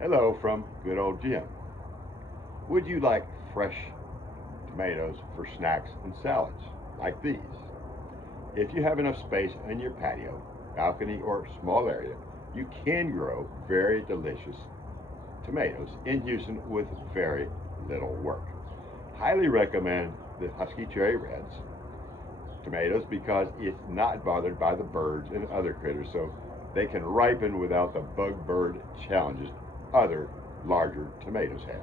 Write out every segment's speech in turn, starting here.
Hello from good old Jim. Would you like fresh tomatoes for snacks and salads like these? If you have enough space in your patio, balcony, or small area, you can grow very delicious tomatoes in Houston with very little work. Highly recommend the Husky Cherry Reds tomatoes because it's not bothered by the birds and other critters, so they can ripen without the bug bird challenges other larger tomatoes have.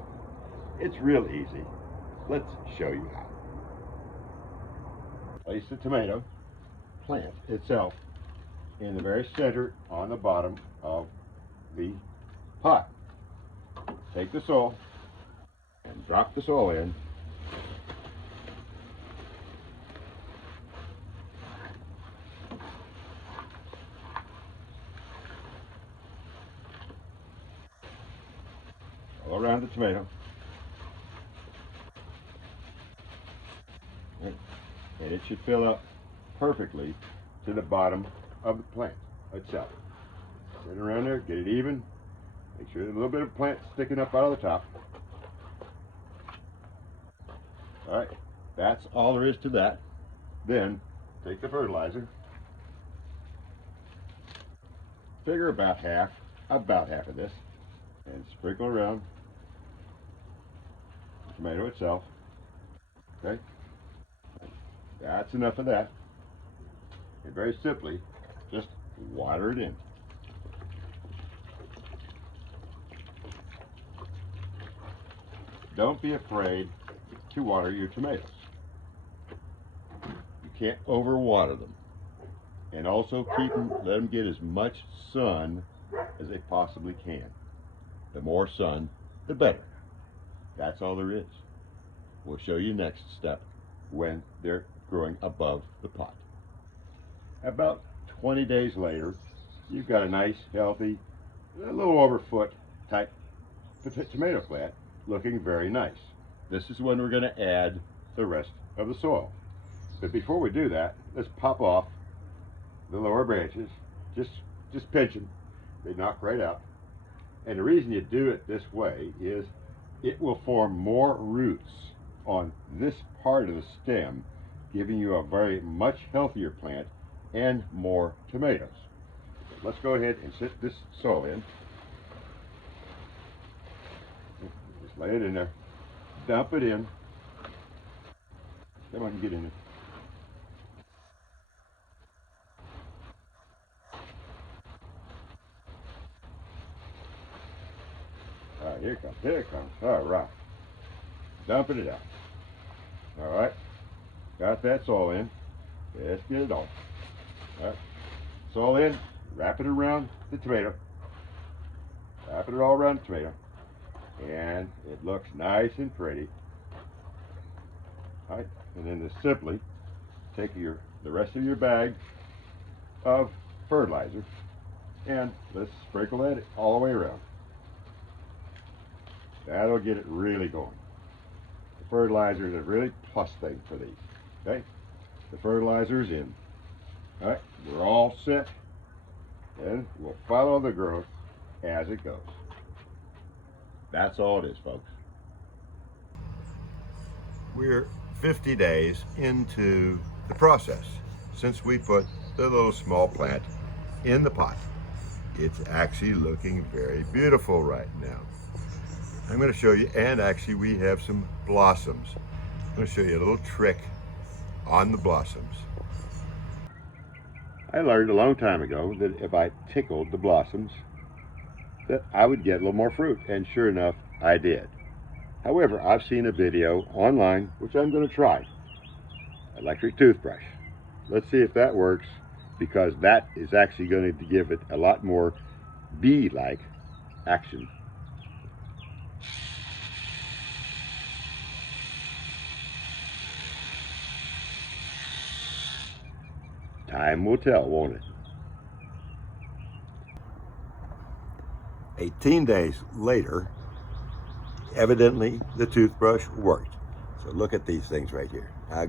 It's real easy. Let's show you how. Place the tomato plant itself in the very center on the bottom of the pot. Take the soil and drop the soil in. All around the tomato. And it should fill up perfectly to the bottom of the plant itself. Set it around there, get it even. Make sure there's a little bit of plant sticking up out of the top. All right, that's all there is to that. Then take the fertilizer. Figure about half of this, and sprinkle around the tomato itself. Okay, that's enough of that. And very simply, just water it in. Don't be afraid to water your tomatoes. You can't overwater them. And also let them get as much sun as they possibly can. The more sun, the better. That's all there is. We'll show you next step when they're growing above the pot. About 20 days later, you've got a nice, healthy, a little over foot type tomato plant looking very nice. This is when we're going to add the rest of the soil. But before we do that, let's pop off the lower branches. Just pinch them. They knock right out. And the reason you do it this way is it will form more roots on this part of the stem, giving you a very much healthier plant and more tomatoes. Let's go ahead and sit this soil in. Just lay it in there. Dump it in. Come on, get in there. All right, here it comes. Here it comes. All right. Dumping it out. All right. Got that soil in. Let's get it on. All right. Soil in. Wrap it around the tomato. Wrap it all around the tomato. And it looks nice and pretty. All right. And then just simply take the rest of your bag of fertilizer and let's sprinkle that all the way around. That'll get it really going. The fertilizer is a really plus thing for these. Okay? The fertilizer is in. All right, we're all set. And we'll follow the growth as it goes. That's all it is, folks. We're 50 days into the process since we put the little small plant in the pot. It's actually looking very beautiful right now. I'm going to show you, and actually we have some blossoms. I'm going to show you a little trick on the blossoms. I learned a long time ago that if I tickled the blossoms, that I would get a little more fruit, and sure enough, I did. However, I've seen a video online, which I'm going to try. Electric toothbrush. Let's see if that works, because that is actually going to give it a lot more bee-like action. Time will tell, won't it? 18 days later, evidently the toothbrush worked. So look at these things right here. I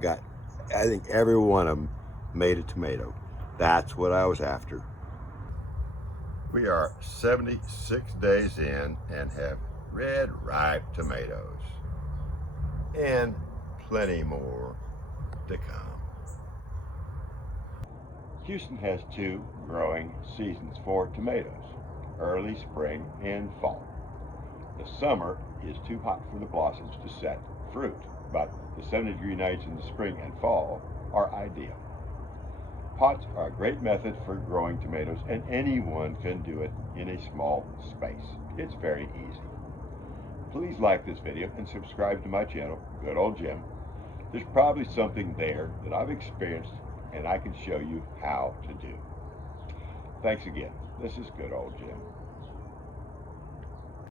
think every one of them made a tomato. That's what I was after. We are 76 days in and have red ripe tomatoes and plenty more to come. Houston has two growing seasons for tomatoes, early spring and fall. The summer is too hot for the blossoms to set fruit, but the 70-degree nights in the spring and fall are ideal. Pots are a great method for growing tomatoes, and anyone can do it in a small space. It's very easy. Please like this video and subscribe to my channel, Good Old Jim. There's probably something there that I've experienced and I can show you how to do. Thanks again. This is Good Old Jim.